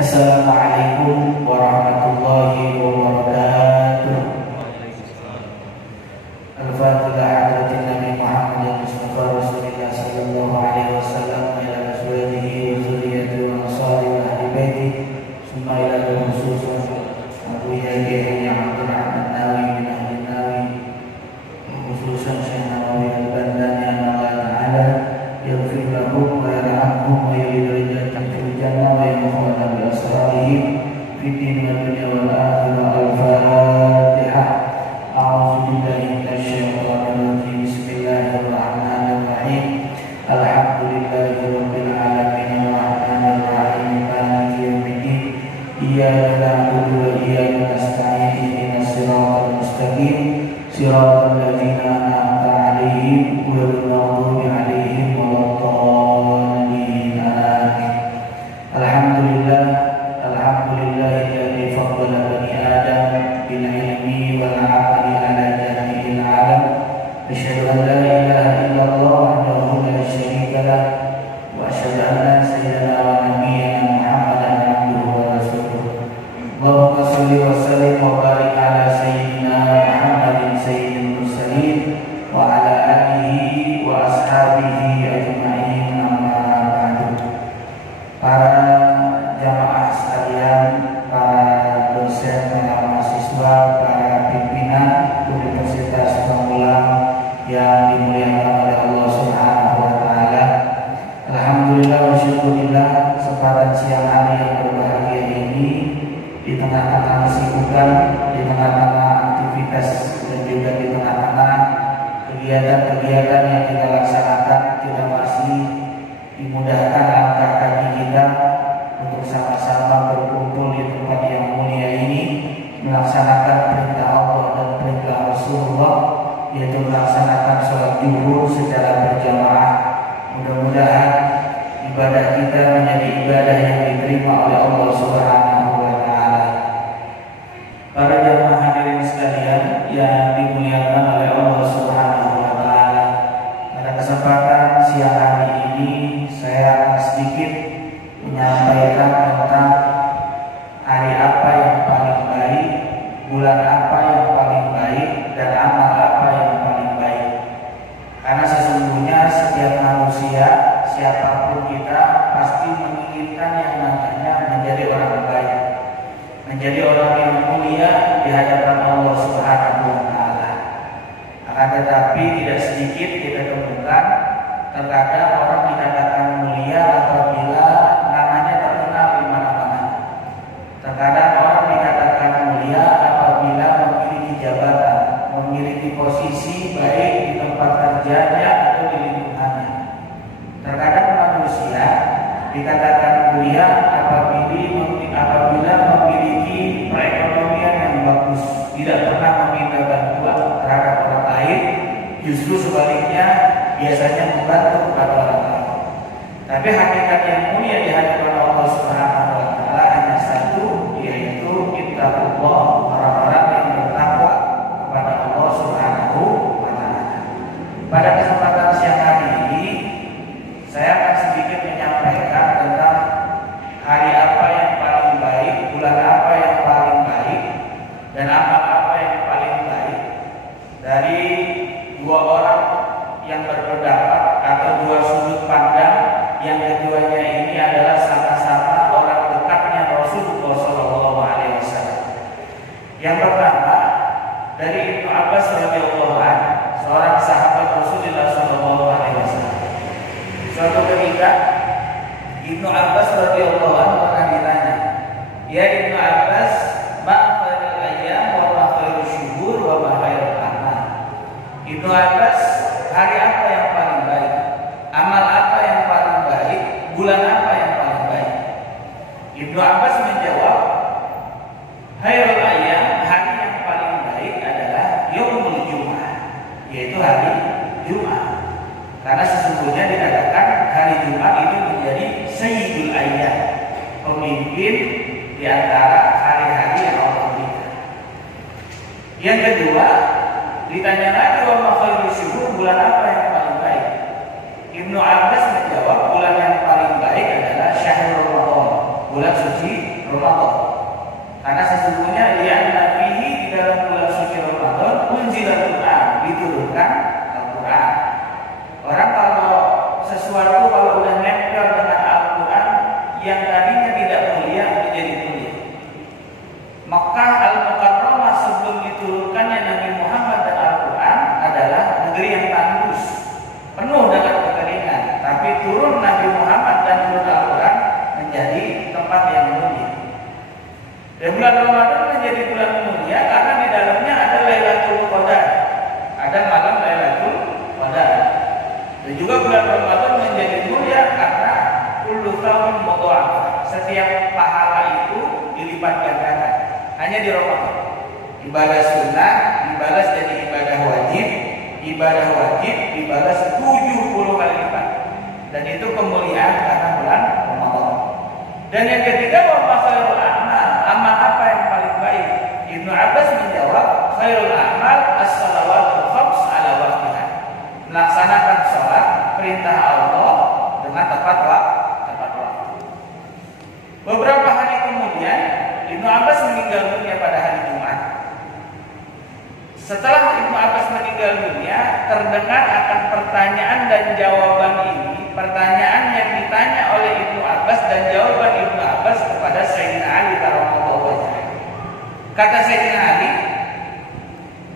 Assalamualaikum warahmatullahi wabarakatuh. Al-Fatihah hadratin Nabi Muhammad Mustafa Rasulullah sallallahu alaihi wasallam ila azwajihi wa dzurriyyatihi wa ansari wa ahli baiti summa ila khususan Abu Yahya yang Abdul Rahman Nawawi bin Ahli Nawawi khususan Syekh Nawawi al-Bandani Allah Ta'ala yaghfir lahum wa yarhamhum wa yudkhilhum fil jannah wa yamhuna bi asrarihim fid din wad dunya wal akhirah. Al-Fatihah. A'udzu billahi minasyaitonir rajim. Bismillahirrahmanirrahim. Alhamdulillahi rabbil alamin arrahmanir rahim maliki yaumiddin. Iyyaka na'budu wa iyyaka nasta'in ihdinas siratal mustaqim siratal ladzina an'amta 'alaihim ghairil maghdubi 'alaihim waladdallin. Amin. Alhamdulillah, alhamdulillahilladzi faddala bani Adam bil ilmi wal 'amali 'ala jami'il 'alam. Asyhadu an la ilaha illallah wahdahu la syarika lah wa asyhadu anna sayyidana wa nabiyyana Muhammadan 'abduhu wa rasuluh. Allahumma shalli wa sallim wa barik 'ala sayyidina Muhammadin sayyidil mursalin wa 'ala alihi wa ashabihi ajma'in. Amma ba'du. Para jamaah sekalian, para dosen, para mahasiswa, para pimpinan Universitas Pamulang yang dimuliakan oleh Allah Subhanahu wa Ta'ala. Alhamdulillah wa syukurillah, kesempatan siang hari yang berbahagia ini di tengah-tengah kesibukan, di tengah-tengah aktivitas dan juga di tengah-tengah kegiatan-kegiatan yang kita laksanakan, kita masih dimudahkan langkah kaki kita untuk sama-sama berkumpul di tempat yang mulia ini, melaksanakan perintah Allah dan perintah Rasulullah, yaitu melaksanakan sholat zuhur secara berjamaah. Mudah-mudahan ibadah kita menjadi ibadah yang diterima oleh Allah Subhanahu wa Ta'ala. Para jamaah hadirin sekalian yang dimuliakan oleh Allah Subhanahu wa Ta'ala, pada kesempatan siang hari ini saya akan sedikit menyampaikan tentang hari apa yang paling baik, bulan apa yang paling baik, dan amal apa yang paling baik. Karena sesungguhnya setiap manusia, siapapun kita, pasti menginginkan yang namanya menjadi orang baik, menjadi orang yang mulia di hadapan Allah Subhanahu wa Ta'ala. Akan tetapi tidak sedikit kita temukan terkadang orang dikatakan mulia apabila namanya terkenal di mana-mana. Terkadang orang dikatakan mulia apabila memiliki jabatan, memiliki posisi baik di tempat kerjanya atau di lingkungannya. Terkadang manusia dikatakan mulia apabila memiliki perekonomian yang bagus, tidak pernah meminta bantuan terhadap orang lain, justru sebaliknya biasanya membantu kepada orang lain. Tapi hakikat yang mulia di hadapan Allah Subhanahu wa Ta'ala hanya satu, yaitu ittaqullah, orang-orang yang bertakwa kepada Allah Subhanahu wa Ta'ala. Pada kesempatan siang hari ini saya akan sedikit menyampaikan tentang hari apa yang paling baik, bulan apa yang paling baik, dan amal apa yang paling baik dari dua orang yang berpendapat atau dua sudut pandang yang keduanya ini adalah sama-sama orang dekatnya Rasulullah SAW. Yang pertama dari Ibnu Abbas radhiyallahu anhu, seorang sahabat Rasulullah SAW. Suatu ketika Ibnu Abbas radhiyallahu anhu pernah ditanya, "Ya Ibnu Abbas, ma khairul ayyam wa ma khairul syuhur wa ma khairul amal?" Ibnu Abbas, hari apa yang paling baik? Amal apa yang paling baik? Bulan apa yang paling baik? Ibnu Abbas menjawab, "Khairul ayyam, hari yang paling baik adalah yaumul Jumat, yaitu hari Jumat." Karena sesungguhnya dikatakan hari Jumat itu menjadi sayyidul ayyam, pemimpin di antara hari-hari yang Allah berikan. Yang kedua, ditanya lagi, wa ma khairul syuhur, bulan apa yang paling baik? Ibnu Abbas menjawab, bulan yang paling baik adalah syahrul Ramadan, bulan suci Ramadan. Karena sesungguhnya li'anna fihi di dalam bulan suci Ramadan unzilal Quran, diturunkan Al-Quran. Orang kalau sesuatu kalau udah nempel dengan Al-Quran yang tadinya tidak mulia menjadi mulia. Makkah Al-Mukarramah sebelum diturunkannya Nabi Muhammad dan Al-Quran adalah negeri yang tandus, penuh dengan kekeringan. Tapi turun Nabi Muhammad dan turun Al-Quran menjadi tempat yang mulia. Dan bulan Ramadan menjadi bulan mulia karena di dalamnya ada Lailatul Qadar, ada malam Lailatul Qadar. Dan juga bulan Ramadan menjadi mulia karena kullu tahun mudha'af, setiap pahala itu dilipat gandakan. Hanya di Ramadan. Ibadah sunnah dibalas jadi ibadah wajib dibalas 70 kali lipat. Dan itu kemuliaan karena bulan Ramadan. Dan yang ketiga, wa khairul a'mal, amal apa yang paling baik? Ibnu Abbas menjawab, khairul a'mal as-shalawatul khams ala waqtiha. Melaksanakan sholat perintah Allah dengan tepat waktu. Beberapa hari kemudian Ibnu Abbas meninggal dunia pada hari Jumat. Setelah Ibnu Abbas meninggal dunia, terdengar akan pertanyaan dan jawaban ini, pertanyaan yang ditanya oleh Ibnu Abbas dan jawaban Ibnu Abbas kepada Sayyidina Ali radhiyallahu anhu. Kata Sayyidina Ali,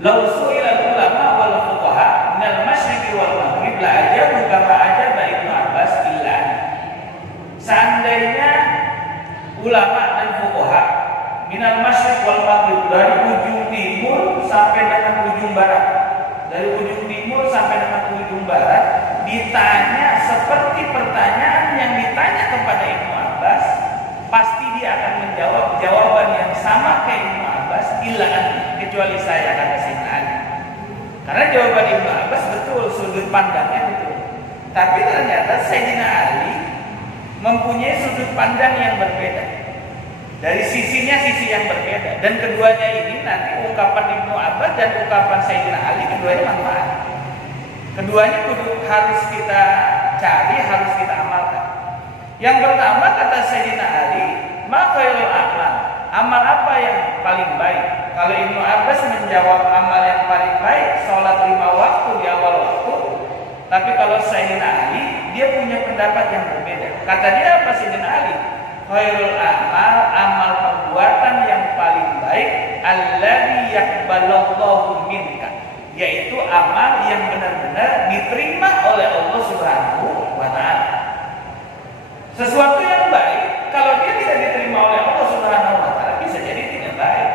"Lau su'ila ulama wal fuqaha min al-masyriqi wal maghrib la ajabu kama ajaba Ibnu Abbas illa." Seandainya ulama dan fuqaha minal masyriq wal maghrib, dari ujung timur sampai dengan ujung barat, dari ujung timur sampai dengan ujung barat, ditanya seperti pertanyaan yang ditanya kepada Ibnu Abbas, pasti dia akan menjawab jawaban yang sama kayak Ibnu Abbas, illa kecuali saya, kata Sayyidina Ali. Karena jawaban Ibnu Abbas betul, sudut pandangnya betul. Tapi ternyata Sayyidina Ali mempunyai sudut pandang yang berbeda. Dari sisi yang berbeda. Dan keduanya ini nanti ungkapan Ibnu Abbas dan ungkapan Sayyidina Ali, keduanya manfaat. Keduanya harus kita cari, harus kita amalkan. Yang pertama kata Sayyidina Ali, ma khairul a'mal, amal apa yang paling baik? Kalau Ibnu Abbas menjawab amal yang paling baik sholat 5 waktu di awal waktu. Tapi kalau Sayyidina Ali, dia punya pendapat yang berbeda. Kata dia apa Sayyidina Ali? Khairul a'mal, amal perbuatan yang paling baik, alladzi yaqbalallahu minka, yaitu amal yang benar-benar diterima oleh Allah Subhanahu wa taala. Sesuatu yang baik kalau dia tidak diterima oleh Allah Subhanahu wa taala bisa jadi tidak baik.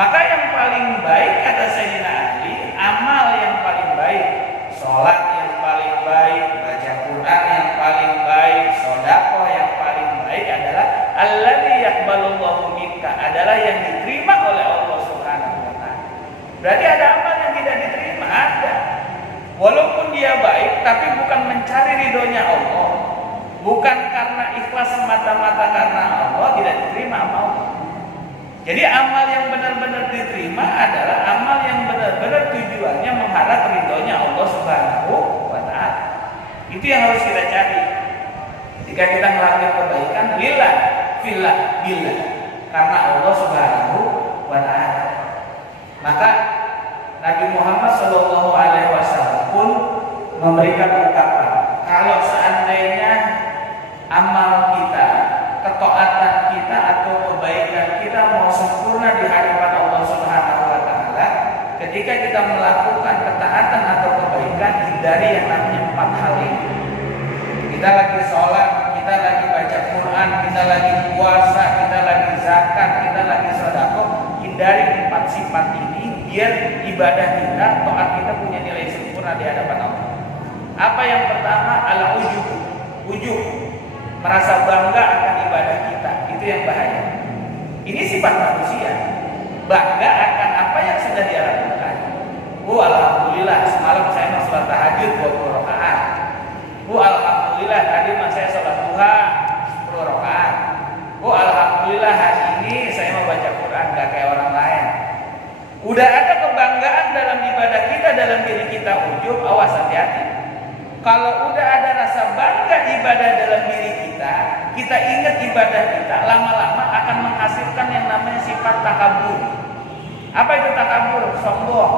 Maka yang paling baik kata Sayyidina Ali, amal yang paling baik, salat yang paling baik, baca Quran yang paling baik, sedekah yang paling baik adalah alladzi yaqbalullahu minka, adalah yang diterima oleh Allah Subhanahu wa taala. Berarti ada amal yang tidak diterima, ada. Walaupun dia baik tapi bukan mencari ridhonya Allah, bukan karena ikhlas semata-mata karena Allah, tidak diterima amalnya. Jadi amal yang benar-benar diterima adalah amal yang benar-benar tujuannya mengharap ridhonya Allah Subhanahu wa taala. Itu yang harus kita cari. Jika kita melakukan kebaikan, lillah, fillah, billah, karena Allah Subhanahu wa taala. Maka Nabi Muhammad SAW pun memberikan ungkapan, kalau seandainya amal kita, ketaatan kita atau kebaikan kita mau sempurna di hadapan Allah Subhanahu wa taala, ketika kita melakukan ketaatan atau kebaikan, hindari yang namanya 4 hal ini. Kita lagi sholat, kita lagi baca Quran, kita lagi puasa, kita lagi zakat, kita lagi sedekah, hindari 4 sifat ini biar ibadah kita, taat kita punya nilai sempurna di hadapan Allah. Apa yang pertama? Al-ujub, ujub, merasa bangga akan ibadah kita, itu yang bahaya. Ini sifat manusia, bangga akan apa yang sudah dia lakukan. Alhamdulillah semalam saya sholat tahajud 20 rakaat. Alhamdulillah tadi saya sholat duha 10 rakaat. Alhamdulillah hari ini saya mau baca Quran gak kayak orang lain. Udah ada kebanggaan dalam ibadah kita, dalam diri kita, ujub, awas hati-hati. Kalau udah ada rasa bangga ibadah dalam diri kita, kita ingat ibadah kita, lama-lama akan menghasilkan yang namanya sifat takabur. Apa itu takabur? Sombong.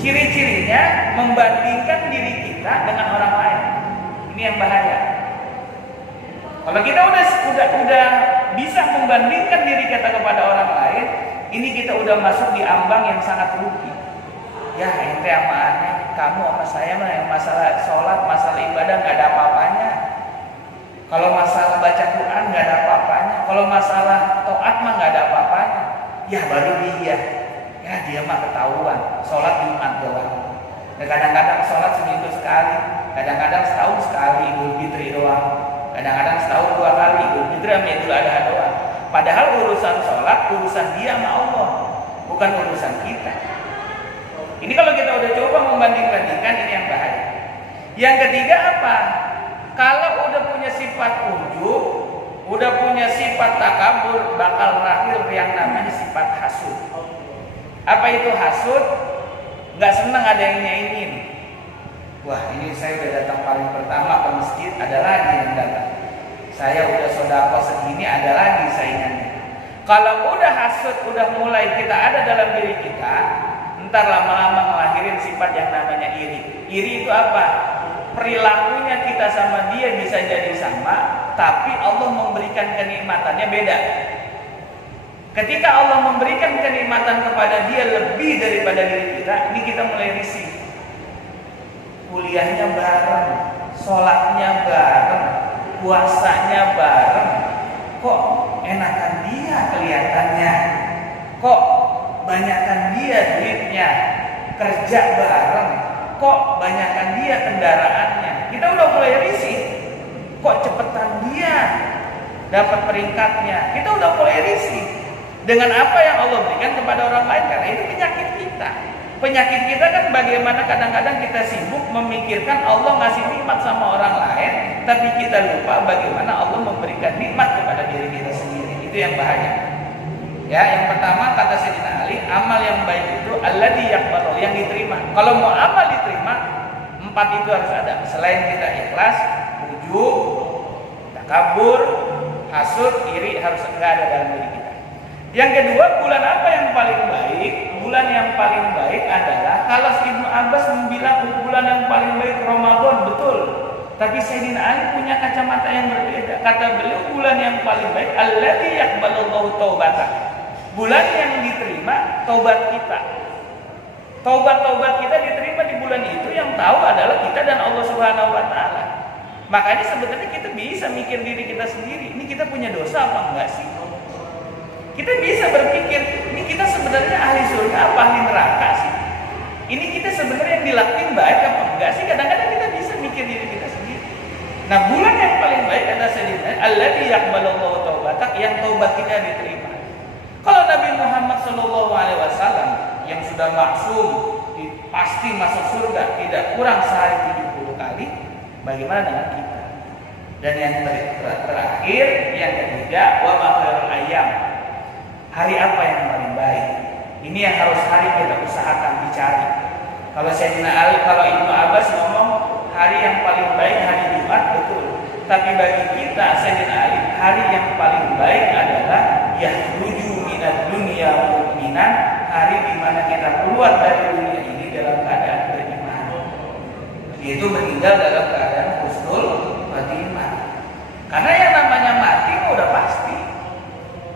Ciri-cirinya membandingkan diri kita dengan orang lain. Ini yang bahaya. Kalau kita udah bisa membandingkan diri kita kepada orang lain, ini kita udah masuk di ambang yang sangat rugi. Ya ente sama aneh, kamu sama saya mah yang masalah sholat, masalah ibadah nggak ada apa-apanya. Kalau masalah baca Quran nggak ada apa-apanya. Kalau masalah taat mah nggak ada apa-apanya. Ya baru dia, ya dia mah ketahuan sholat Jumat doang. Kadang-kadang sholat seminggu sekali, kadang-kadang setahun sekali Idul Fitri doang, kadang-kadang setahun 2 kali Idul Fitri sama Idul Adha doang. Padahal urusan sholat urusan dia sama Allah, bukan urusan kita. Ini kalau kita udah coba membanding-bandingkan, ini yang bahaya. Yang ketiga apa? Kalau udah punya sifat ujub, udah punya sifat takabur, bakal lahir yang namanya sifat hasud. Apa itu hasud? Gak senang ada yang nyaingin. Wah ini saya udah datang paling pertama ke masjid, ada lagi yang datang. Saya udah sodako segini, ada lagi saingannya. Kalau udah hasud, udah mulai kita ada dalam diri kita, ntar lama-lama ngelahirin sifat yang namanya iri. Iri itu apa? Perilakunya kita sama dia bisa jadi sama, tapi Allah memberikan kenikmatannya beda. Ketika Allah memberikan kenikmatan kepada dia lebih daripada diri kita, ini kita mulai risih. Kuliahnya bareng, sholatnya bareng, puasanya bareng, kok enakan dia kelihatannya, kok banyakan dia duitnya, kerja bareng, kok banyakan dia kendaraannya. Kita udah mulai risih. Kok cepetan dia dapat peringkatnya. Kita udah mulai risih dengan apa yang Allah berikan kepada orang lain, karena itu penyakit kita. Penyakit kita kan bagaimana kadang-kadang kita sibuk memikirkan Allah ngasih nikmat sama orang lain, tapi kita lupa bagaimana Allah memberikan nikmat kepada diri kita sendiri. Itu yang bahaya. Ya, yang pertama kata Sayyidina Ali, amal yang baik itu alladzi yaqbalu, yang diterima. Kalau mau amal diterima, 4 itu harus ada. Selain kita ikhlas, ujub, takabur, hasud, iri harus enggak ada dalam diri kita. Yang kedua, bulan apa yang paling baik? Bulan yang paling baik adalah, kalau Ibnu Abbas membilang bulan yang paling baik Ramadan, betul. Tapi Sayyidina Ali punya kacamata yang berbeda. Kata beliau, bulan yang paling baik alladzi yaqbalullahu taubatan. Bulan yang diterima taubat kita. Taubat kita diterima di bulan itu, yang tahu adalah kita dan Allah Subhanahu wa taala. Makanya sebenarnya kita bisa mikir diri kita sendiri, ini kita punya dosa apa enggak sih? Kita bisa berpikir, ini kita sebenarnya ahli surga apa ahli neraka sih? Ini kita sebenarnya yang dilakuin baik apa enggak sih? Kadang-kadang kita bisa mikir diri kita sendiri. Nah, bulan yang paling baik adalah Sayyidina alladzi yaqbalullahu taubatak, yang taubat kita diterima. Kalau Nabi Muhammad SAW yang sudah maksum, pasti masuk surga, tidak kurang sehari 70 kali, bagaimana dengan kita? Dan yang terakhir, yang ketiga, wa ma khairul ayyam. Hari apa yang paling baik? Ini yang harus hari kita usahakan dicari. Kalau Sayyidina Ali, kalau Ibnu Abbas ngomong hari yang paling baik hari Jumat, betul. Tapi bagi kita Sayyidina Ali, hari yang paling baik adalah yahruju minad dunya mu'minan, hari di mana kita keluar dari dunia ini dalam keadaan beriman. Yaitu meninggal dalam keadaan husnul khatimah. Karena yang namanya mati udah pasti.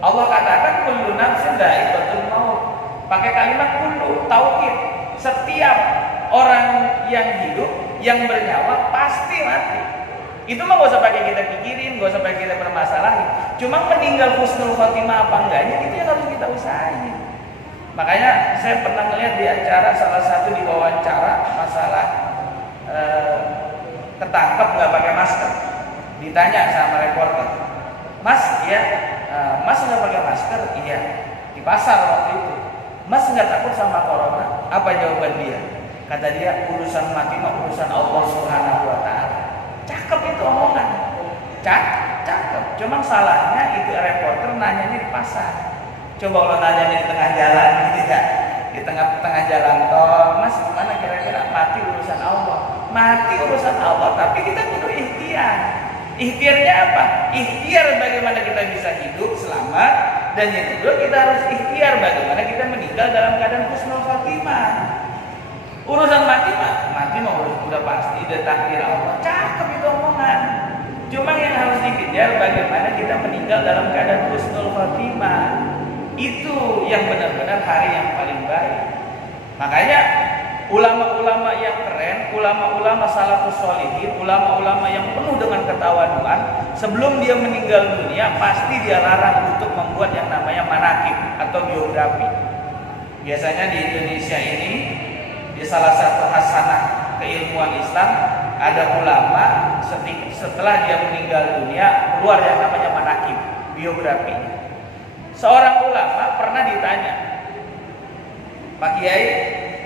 Allah katakan kullu nafsin dha'iqatul maut. Pakai kalimat kullu, taukid. Setiap orang yang hidup, yang bernyawa pasti mati. Itu mah gak usah pakai kita pikirin, gak usah pakai kita permasalahin. Cuma meninggal husnul khotimah apa enggaknya, itu yang harus kita usahain. Makanya saya pernah melihat di acara salah satu di wawancara masalah ketangkep nggak pakai masker. Ditanya sama reporter, Mas, ya, Mas nggak pakai masker? Iya. Di pasar waktu itu. Mas nggak takut sama corona? Apa jawaban dia? Kata dia, urusan mati mah urusan Allah Subhanahu wa taala. Cakep itu omongan. Cakep. Cuma salahnya itu reporter nanyanya di pasar. Coba kalau nanyanya di tengah jalan gitu ya. Di tengah jalan tol, Mas gimana kira-kira? Mati urusan Allah. Mati urusan Allah, tapi kita kudu ikhtiar. Ikhtiarnya apa? Ikhtiar bagaimana kita bisa hidup selamat, dan yang kedua kita harus ikhtiar bagaimana kita meninggal dalam keadaan husnul khotimah. Urusan mati mah udah pasti, udah takdir Allah. Cakep itu omongan. Cuma yang harus dikejar bagaimana kita meninggal dalam keadaan husnul khotimah. Itu yang benar-benar hari yang paling baik. Makanya ulama-ulama yang keren, ulama-ulama salafus sholihin, ulama-ulama yang penuh dengan ketawaduan, sebelum dia meninggal dunia pasti dia larang untuk membuat yang namanya manaqib atau biografi. Biasanya di Indonesia ini, di salah satu hasanah keilmuan Islam, ada ulama setelah dia meninggal dunia keluar yang namanya manaqib, biografi. Seorang ulama pernah ditanya, Pak Kiai,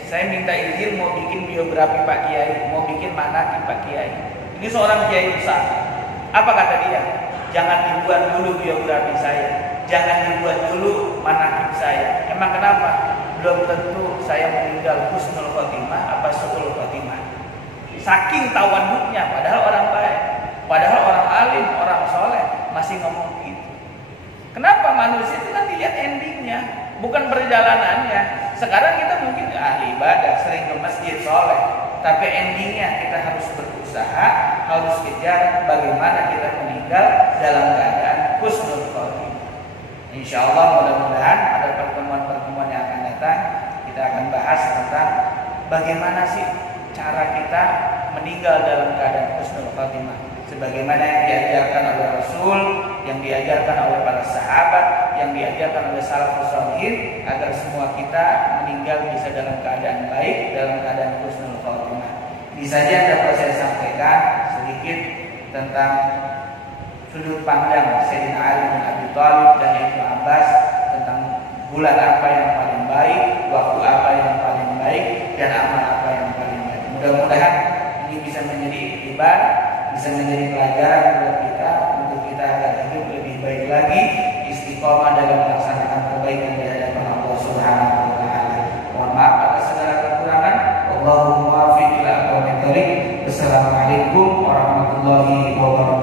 saya minta izin mau bikin biografi Pak Kiai, mau bikin manaqib Pak Kiai. Ini seorang kiai besar. Apa kata dia? Jangan dibuat dulu biografi saya, jangan dibuat dulu manaqib saya. Emang kenapa? Belum tentu saya meninggal husnul khotimah apa su'ul khotimah. Saking tawaduknya, padahal orang baik, padahal orang alim, orang soleh, masih ngomong gitu. Kenapa? Manusia itu kan dilihat endingnya, bukan perjalanannya. Sekarang kita mungkin ahli ibadah, sering ke masjid, soleh, tapi endingnya kita harus berusaha, harus kejar bagaimana kita meninggal dalam keadaan husnul khotimah. Insya Allah mudah-mudahan pada pertemuan-pertemuan yang akan datang kita akan bahas tentang bagaimana sih cara kita meninggal dalam keadaan husnul khotimah, sebagaimana yang diajarkan oleh Rasul, yang diajarkan oleh para sahabat, yang diajarkan oleh salafus sholihin, agar semua kita meninggal bisa dalam keadaan baik, dalam keadaan husnul khotimah. Ini saja dapat saya sampaikan sedikit tentang sudut pandang Sayyidina Ali bin Abi Thalib dan Ibnu Abbas tentang bulan apa yang paling baik, waktu apa yang paling baik, dan amal apa yang paling baik. Mudah-mudahan ini bisa menjadi iktibar, bisa menjadi pelajaran buat kita untuk kita agar hidup lebih baik lagi, istiqomah dalam melaksanakan kebaikan di hadapan Allah Subhanahu wa taala. Mohon maaf atas segala kekurangan. Allahumma muwaffiq ila aqwamit thoriq. Wassalamualaikum warahmatullahi wabarakatuh.